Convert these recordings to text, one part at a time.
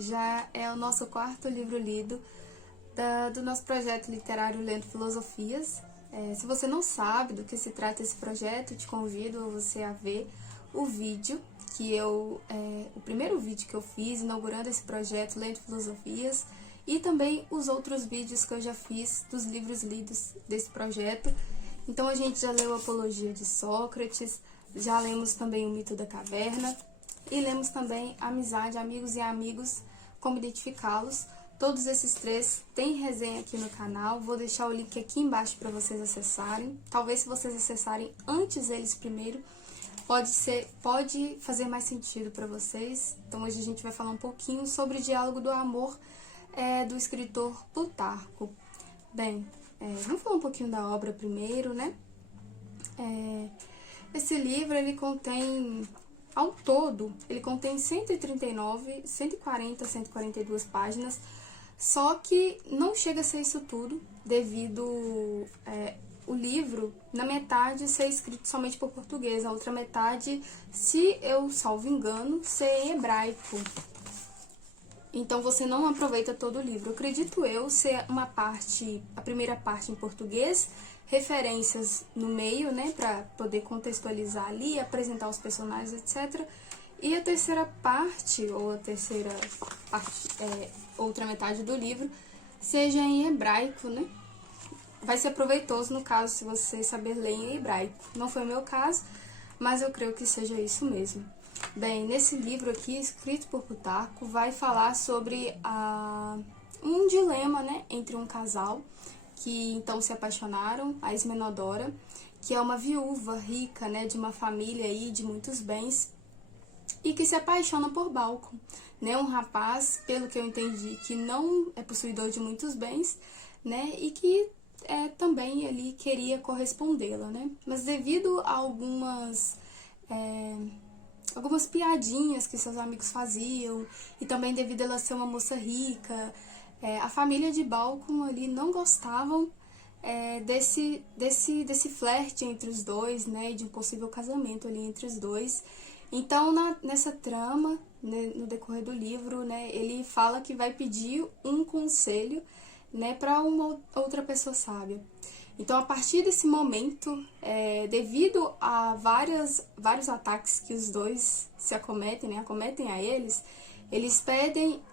já é o nosso quarto livro lido do nosso projeto literário Lendo Filosofias. Se você não sabe do que se trata esse projeto, eu te convido a você a ver o vídeo o primeiro vídeo que eu fiz inaugurando esse projeto Lendo Filosofias, e também os outros vídeos que eu já fiz dos livros lidos desse projeto. Então a gente já leu a Apologia de Sócrates, já lemos também o Mito da Caverna e lemos também Amizade, Amigos e Amigos, Como Identificá-los. Todos esses três têm resenha aqui no canal, vou deixar o link aqui embaixo para vocês acessarem. Talvez se vocês acessarem antes eles primeiro, pode fazer mais sentido para vocês. Então hoje a gente vai falar um pouquinho sobre o Diálogo do Amor do escritor Plutarco. Bem, vamos falar um pouquinho da obra primeiro, né? Esse livro, ele contém, ao todo, ele contém 139, 140, 142 páginas, só que não chega a ser isso tudo, devido o livro, na metade, ser escrito somente por português, a outra metade, se eu salvo engano, ser em hebraico. Então você não aproveita todo o livro. Acredito eu ser a primeira parte em português, referências no meio, né, para poder contextualizar ali, apresentar os personagens, etc. E a terceira parte, ou a terceira parte, outra metade do livro, seja em hebraico, né? Vai ser proveitoso, no caso, se você saber ler em hebraico. Não foi o meu caso, mas eu creio que seja isso mesmo. Bem, nesse livro aqui, escrito por Plutarco, vai falar sobre um dilema, né, entre um casal que então se apaixonaram, a Ismenodora, que é uma viúva rica, né, de uma família aí de muitos bens, e que se apaixona por Balcon, né, um rapaz, pelo que eu entendi, que não é possuidor de muitos bens, né, e que também ele queria correspondê-la, né, mas devido a algumas piadinhas que seus amigos faziam, e também devido a ela ser uma moça rica, a família de Balcon ali não gostavam desse flerte entre os dois, né, de um possível casamento ali entre os dois. Então, nessa trama, né, no decorrer do livro, né, ele fala que vai pedir um conselho, né, para uma outra pessoa sábia. Então, a partir desse momento, devido a vários ataques que os dois se acometem, né, acometem a eles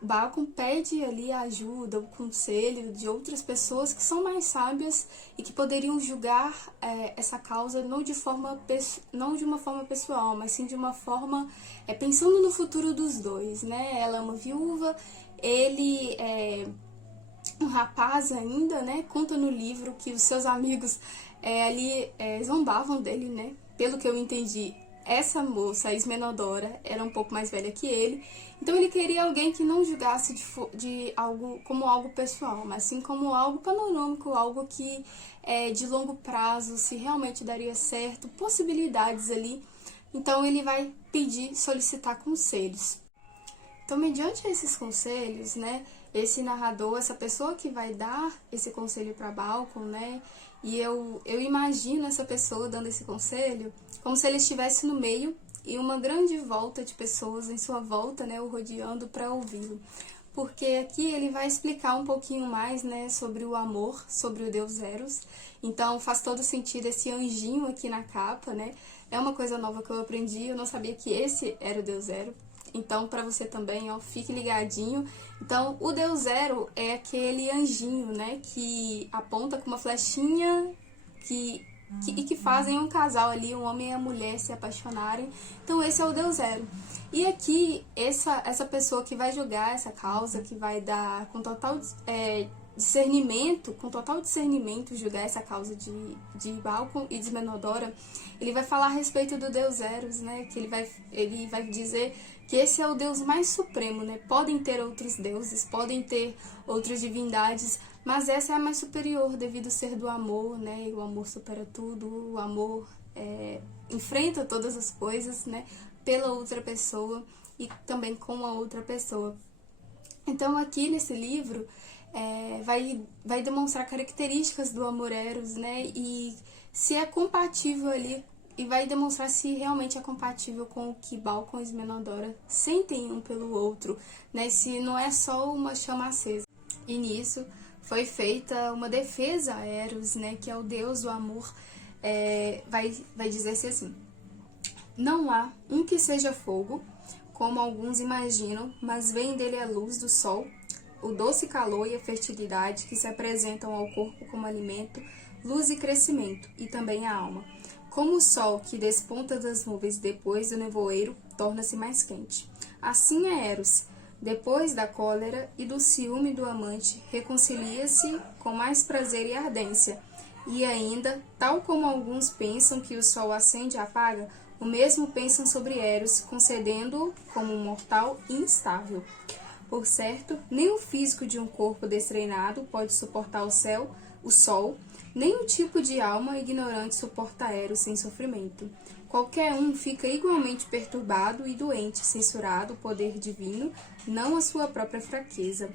Balcon pede ali a ajuda, o conselho de outras pessoas que são mais sábias e que poderiam julgar essa causa não de uma forma pessoal, mas sim de uma forma pensando no futuro dos dois, né? Ela é uma viúva, ele é um rapaz ainda, né? Conta no livro que os seus amigos ali zombavam dele, né? Pelo que eu entendi, essa moça, a Ismenodora, era um pouco mais velha que ele, então ele queria alguém que não julgasse de algo como algo pessoal, mas sim como algo panorâmico, algo que de longo prazo, se realmente daria certo, possibilidades ali. Então ele vai solicitar conselhos. Então, mediante esses conselhos, né, esse narrador, essa pessoa que vai dar esse conselho para Balcon, né, e eu imagino essa pessoa dando esse conselho como se ele estivesse no meio e uma grande volta de pessoas em sua volta, né, o rodeando para ouvi-lo. Porque aqui ele vai explicar um pouquinho mais, né, sobre o amor, sobre o deus Eros. Então faz todo sentido esse anjinho aqui na capa, né? É uma coisa nova que eu aprendi, eu não sabia que esse era o deus Eros. Então, para você também, ó, fique ligadinho. Então, o deus Zero é aquele anjinho, né, que aponta com uma flechinha e que fazem um casal ali, um homem e a mulher se apaixonarem. Então, esse é o deus Zero. E aqui, essa pessoa que vai julgar essa causa, que vai dar com total discernimento, julgar essa causa de Balcon e de Ismenodora, ele vai falar a respeito do deus Eros, né, que ele vai dizer que esse é o deus mais supremo, né, podem ter outros deuses, podem ter outras divindades, mas essa é a mais superior devido a ser do amor, né, e o amor supera tudo, o amor enfrenta todas as coisas, né, pela outra pessoa e também com a outra pessoa. Então aqui nesse livro vai demonstrar características do amor Eros, né, e se é compatível ali vai demonstrar se realmente é compatível com o que Balcom e Esmenandora sentem um pelo outro, né? Se não é só uma chama acesa. E nisso foi feita uma defesa a Eros, né? Que é o deus do amor. Vai dizer-se assim: não há um que seja fogo, como alguns imaginam, mas vem dele a luz do sol, o doce calor e a fertilidade que se apresentam ao corpo como alimento, luz e crescimento, e também à alma. Como o sol que desponta das nuvens depois do nevoeiro torna-se mais quente. Assim é Eros, depois da cólera e do ciúme do amante, reconcilia-se com mais prazer e ardência. E ainda, tal como alguns pensam que o sol acende e apaga, o mesmo pensam sobre Eros, concedendo-o como um mortal instável. Por certo, nem o físico de um corpo destreinado pode suportar o sol, nem o tipo de alma ignorante suporta Eros sem sofrimento. Qualquer um fica igualmente perturbado e doente, censurado o poder divino, não a sua própria fraqueza.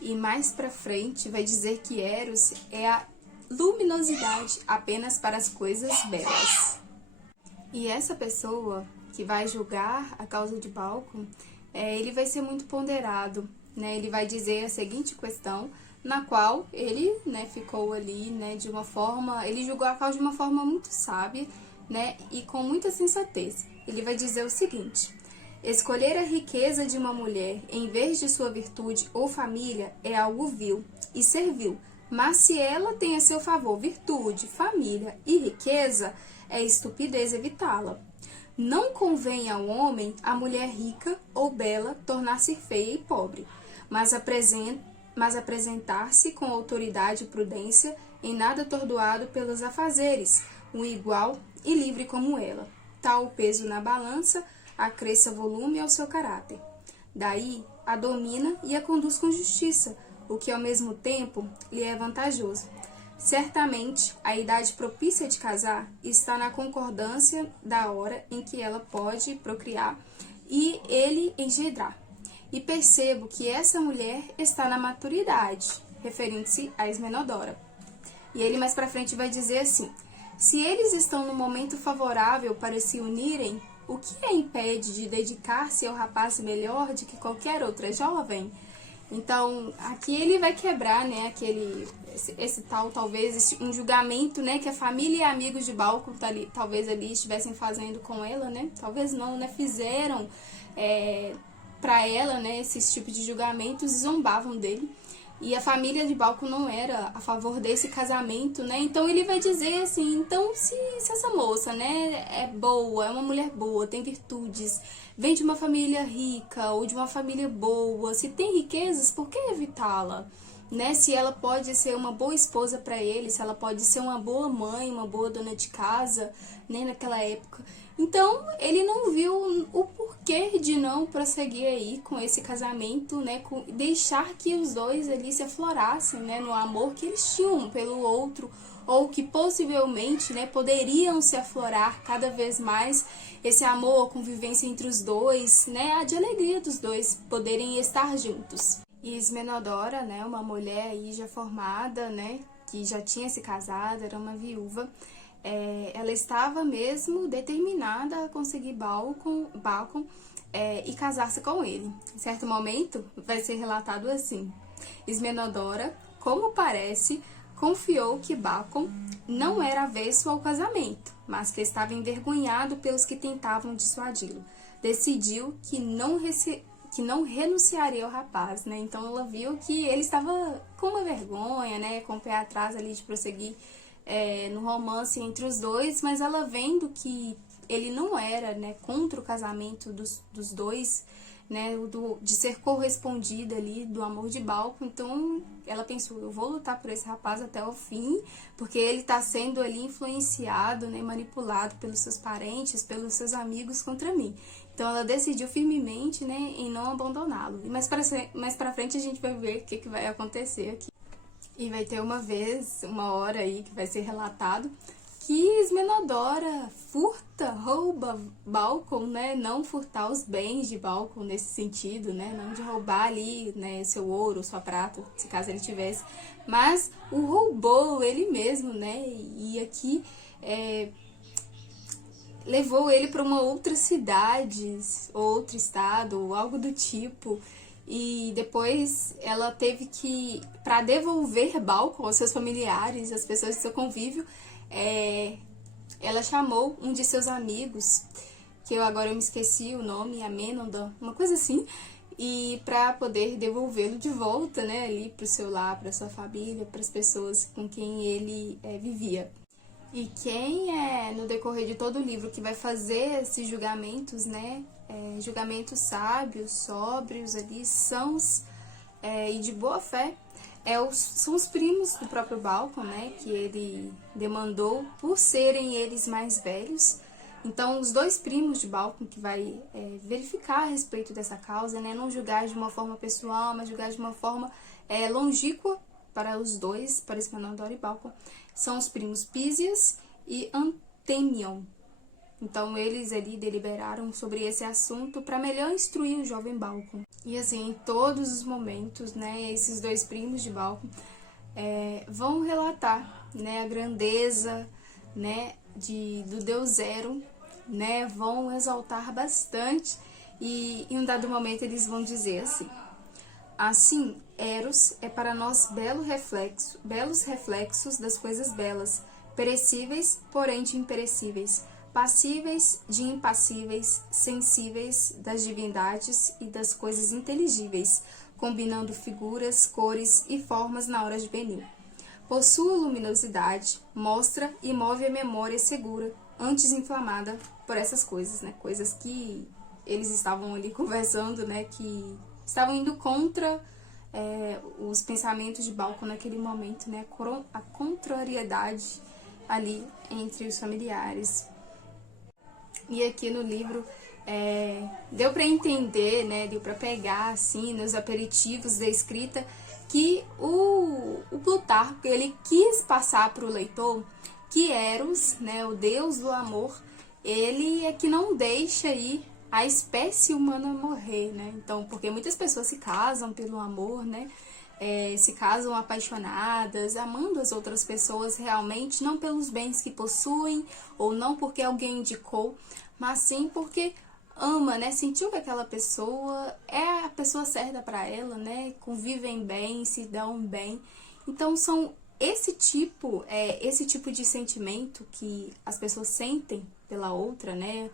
E mais pra frente vai dizer que Eros é a luminosidade apenas para as coisas belas. E essa pessoa que vai julgar a causa de Balcom, ele vai ser muito ponderado, né? Ele vai dizer a seguinte questão, na qual ele, né, ficou ali, né, de uma forma, ele julgou a causa de uma forma muito sábia, né, e com muita sensatez. Ele vai dizer o seguinte: escolher a riqueza de uma mulher em vez de sua virtude ou família é algo vil e servil, mas se ela tem a seu favor virtude, família e riqueza, é estupidez evitá-la. Não convém ao homem a mulher rica ou bela tornar-se feia e pobre, mas apresentar-se com autoridade e prudência, em nada atordoado pelos afazeres, um igual e livre como ela. Tal o peso na balança, acresça volume ao seu caráter. Daí a domina e a conduz com justiça, o que ao mesmo tempo lhe é vantajoso. Certamente, a idade propícia de casar está na concordância da hora em que ela pode procriar e ele engendrar. E percebo que essa mulher está na maturidade, referindo-se a Esmenandora. E ele mais para frente vai dizer assim: se eles estão no momento favorável para se unirem, o que a impede de dedicar-se ao rapaz melhor do que qualquer outra jovem? Então, aqui ele vai quebrar, né, esse tal, talvez, um julgamento, né, que a família e amigos de Balcom talvez ali estivessem fazendo com ela, né, talvez não, né, fizeram para ela, né, esses tipos de julgamentos, zombavam dele. E a família de Balcom não era a favor desse casamento, né? Então ele vai dizer assim, então se essa moça, né, é boa, é uma mulher boa, tem virtudes, vem de uma família rica ou de uma família boa, se tem riquezas, por que evitá-la? Né? Se ela pode ser uma boa esposa para ele, se ela pode ser uma boa mãe, uma boa dona de casa, né, naquela época. Então, ele não viu o porquê de não prosseguir aí com esse casamento, né, deixar que os dois ali se aflorassem, né, no amor que eles tinham pelo outro, ou que possivelmente, né, poderiam se aflorar cada vez mais, esse amor, a convivência entre os dois, né, a de alegria dos dois poderem estar juntos. E Esmenandora, né, uma mulher aí já formada, né, que já tinha se casado, era uma viúva, ela estava mesmo determinada a conseguir Balcom e casar-se com ele. Em certo momento, vai ser relatado assim: Esmenandora, como parece, confiou que Balcom não era avesso ao casamento, mas que estava envergonhado pelos que tentavam dissuadi-lo. Decidiu que não renunciaria ao rapaz, né? Então ela viu que ele estava com uma vergonha, né, com o pé atrás ali de prosseguir no romance entre os dois, mas ela vendo que ele não era, né, contra o casamento dos dois, né, de ser correspondida ali do amor de Balcom, então ela pensou, eu vou lutar por esse rapaz até o fim, porque ele está sendo ali influenciado, né, manipulado pelos seus parentes, pelos seus amigos contra mim. Então ela decidiu firmemente, né, em não abandoná-lo. E mais pra frente a gente vai ver o que vai acontecer aqui. E vai ter uma hora aí que vai ser relatado que Esmenandora rouba Balcom, né? Não furtar os bens de Balcom nesse sentido, né? Não de roubar ali, né, seu ouro, sua prata, se caso ele tivesse, mas o roubou ele mesmo, né? E aqui levou ele para uma outra cidade, outro estado, algo do tipo. E depois ela teve que, para devolver Balcom aos seus familiares, às pessoas do seu convívio, ela chamou um de seus amigos, que eu me esqueci o nome, Amênonda, uma coisa assim, e para poder devolvê-lo de volta, né, ali pro seu lar, para sua família, para as pessoas com quem ele vivia. E quem no decorrer de todo o livro, que vai fazer esses julgamentos, né, julgamentos sábios, sóbrios ali, sãos e de boa fé, são os primos do próprio Balcom, né, que ele demandou por serem eles mais velhos. Então, os dois primos de Balcom que vai verificar a respeito dessa causa, né, não julgar de uma forma pessoal, mas julgar de uma forma longínqua para os dois, para Esmenandora e Balcom, são os primos Písias e Antemion. Então, eles ali deliberaram sobre esse assunto para melhor instruir o jovem Balcom. E assim, em todos os momentos, né, esses dois primos de Balcom vão relatar, né, a grandeza, né, do Deus Zero, né, vão exaltar bastante, e em um dado momento eles vão dizer assim, Eros é para nós belos reflexos das coisas belas, perecíveis, porém de imperecíveis, passíveis de impassíveis, sensíveis das divindades e das coisas inteligíveis, combinando figuras, cores e formas na hora de Benil. Possua luminosidade, mostra e move a memória segura, antes inflamada por essas coisas, né? Coisas que eles estavam ali conversando, né? Que estavam indo contra os pensamentos de Balcom naquele momento, né? A contrariedade ali entre os familiares. E aqui no livro deu para entender, né? Deu para pegar, assim, nos aperitivos da escrita, que o Plutarco, ele quis passar para o leitor que Eros, né, o deus do amor, ele é que não deixa aí a espécie humana morrer, né? Então, porque muitas pessoas se casam pelo amor, né? Se casam apaixonadas, amando as outras pessoas realmente, não pelos bens que possuem, ou não porque alguém indicou, mas sim porque ama, né? Sentiu que aquela pessoa é a pessoa certa para ela, né? Convivem bem, se dão bem. Então são esse tipo de sentimento que as pessoas sentem pela outra, né?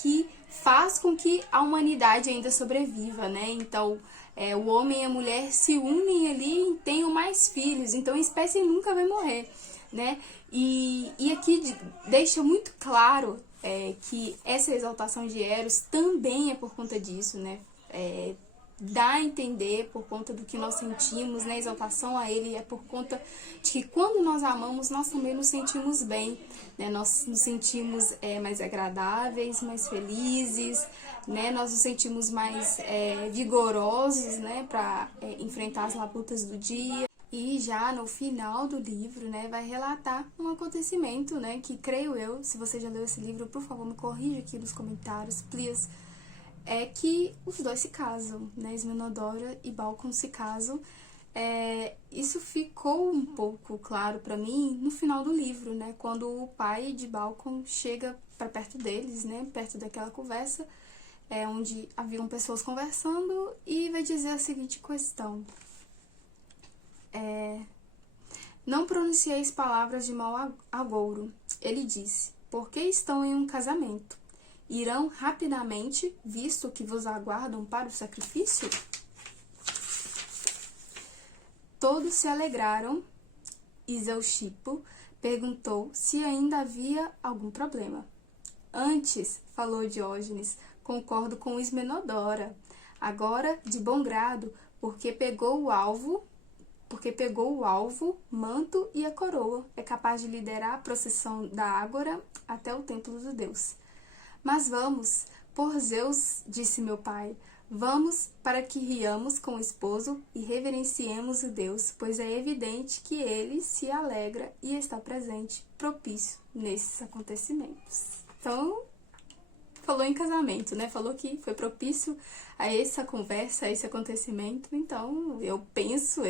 Que faz com que a humanidade ainda sobreviva, né? Então o homem e a mulher se unem ali e tenham mais filhos, então a espécie nunca vai morrer, né? E aqui deixa muito claro que essa exaltação de Eros também é por conta disso, né? Dá a entender por conta do que nós sentimos, né? A exaltação a ele é por conta de que quando nós amamos, nós também nos sentimos bem, né? Nós nos sentimos mais agradáveis, mais felizes, né? Nós nos sentimos mais vigorosos, né? Para enfrentar as labutas do dia. E já no final do livro, né, vai relatar um acontecimento, né, que creio eu, se você já leu esse livro, por favor, me corrija aqui nos comentários, please, é que os dois se casam, né, Esmenandora e Balcom se casam. Isso ficou um pouco claro para mim no final do livro, né, quando o pai de Balcom chega para perto deles, né, perto daquela conversa, onde haviam pessoas conversando, e vai dizer a seguinte questão: não pronuncieis palavras de mau agouro. Ele disse: porque estão em um casamento? Irão rapidamente, visto que vos aguardam para o sacrifício? Todos se alegraram, e Zeuxipo perguntou se ainda havia algum problema. Antes, falou Diógenes, concordo com Esmenandora. Agora, de bom grado, porque pegou o alvo, manto e a coroa, é capaz de liderar a procissão da Ágora até o templo do Deus. Mas vamos, por Zeus, disse meu pai, vamos para que riamos com o esposo e reverenciemos o Deus, pois é evidente que ele se alegra e está presente, propício nesses acontecimentos. Então, falou em casamento, né? Falou que foi propício a essa conversa, a esse acontecimento. Então, eu penso,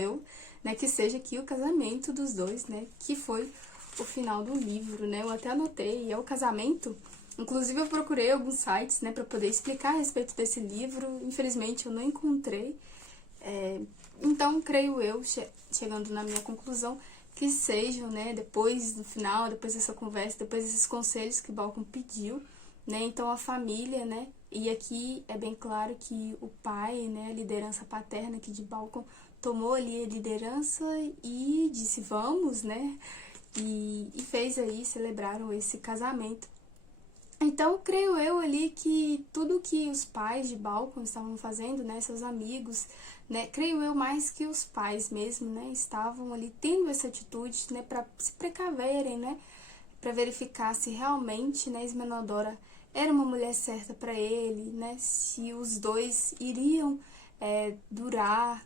né, que seja aqui o casamento dos dois, né? Que foi o final do livro, né? Eu até anotei, é o casamento Inclusive eu procurei alguns sites, né, para poder explicar a respeito desse livro. Infelizmente eu não encontrei. Então, creio eu, chegando na minha conclusão, que sejam, né, depois, no final, depois dessa conversa, depois desses conselhos que Balcom pediu, né, então a família, né, e aqui é bem claro que o pai, né, a liderança paterna aqui de Balcom, tomou ali a liderança e disse vamos, né, e fez aí, celebraram esse casamento. Então, creio eu ali que tudo que os pais de Balcom estavam fazendo, né, seus amigos, né, creio eu mais que os pais mesmo, né, estavam ali tendo essa atitude, né, para se precaverem, né, para verificar se realmente, né, Esmenaldora era uma mulher certa para ele, né, se os dois iriam durar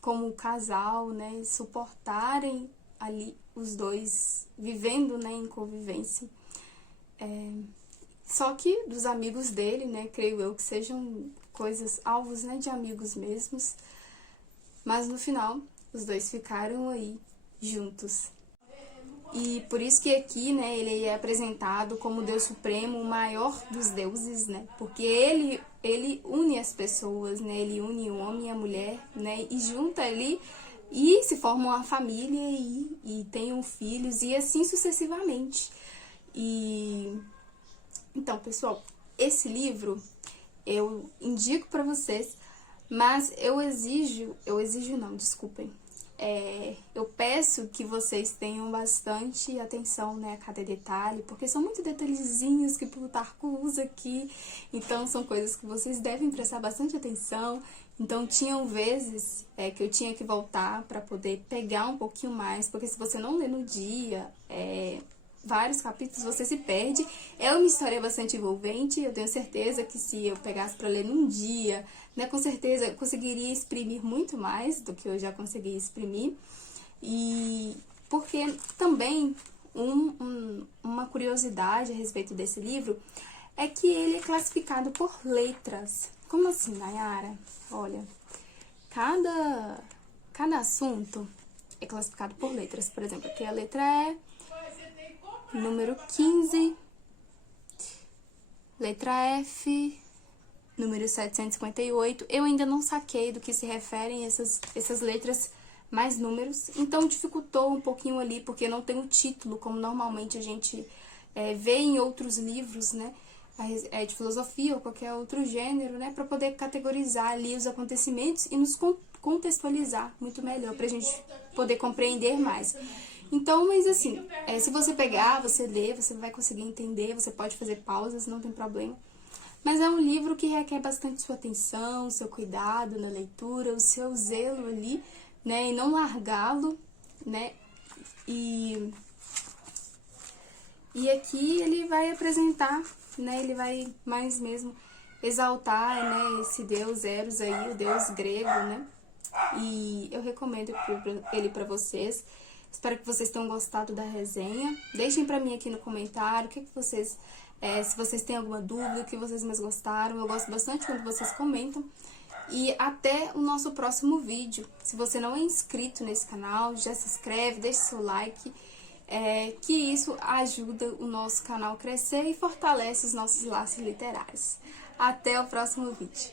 como casal, né, suportarem ali os dois vivendo, né, em convivência. Só que dos amigos dele, né, creio eu que sejam coisas, alvos, né, de amigos mesmos, mas no final os dois ficaram aí juntos. E por isso que aqui, né, ele é apresentado como Deus Supremo, o maior dos deuses, né, porque ele une as pessoas, né, ele une o homem e a mulher, né, e junta ali e se forma uma família e tenham filhos e assim sucessivamente. Então, pessoal, esse livro eu indico para vocês, mas eu exijo não, desculpem. Eu peço que vocês tenham bastante atenção, né, a cada detalhe, porque são muitos detalhezinhos que Plutarco usa aqui, então são coisas que vocês devem prestar bastante atenção. Então tinham vezes que eu tinha que voltar para poder pegar um pouquinho mais, porque se você não lê no dia, vários capítulos, você se perde. É uma história bastante envolvente, eu tenho certeza que se eu pegasse para ler num dia, né, com certeza eu conseguiria exprimir muito mais do que eu já consegui exprimir. E porque também uma curiosidade a respeito desse livro é que ele é classificado por letras. Como assim, Nayara? Olha, cada assunto é classificado por letras. Por exemplo, aqui a letra E, número 15, letra F, número 758. Eu ainda não saquei do que se referem essas letras mais números, então dificultou um pouquinho ali, porque não tem o título, como normalmente a gente vê em outros livros, né, de filosofia ou qualquer outro gênero, né, para poder categorizar ali os acontecimentos e nos contextualizar muito melhor, para a gente poder compreender mais. Então, mas assim, se você pegar, você ler, você vai conseguir entender, você pode fazer pausas, não tem problema. Mas é um livro que requer bastante sua atenção, seu cuidado na leitura, o seu zelo ali, né, e não largá-lo, né, e aqui ele vai apresentar, né, ele vai mais mesmo exaltar, né, esse deus Eros aí, o deus grego, né, e eu recomendo ele para vocês. Espero que vocês tenham gostado da resenha. Deixem pra mim aqui no comentário o que vocês, se vocês têm alguma dúvida, o que vocês mais gostaram. Eu gosto bastante quando vocês comentam. E até o nosso próximo vídeo. Se você não é inscrito nesse canal, já se inscreve, deixe seu like, que isso ajuda o nosso canal a crescer e fortalece os nossos laços literários. Até o próximo vídeo.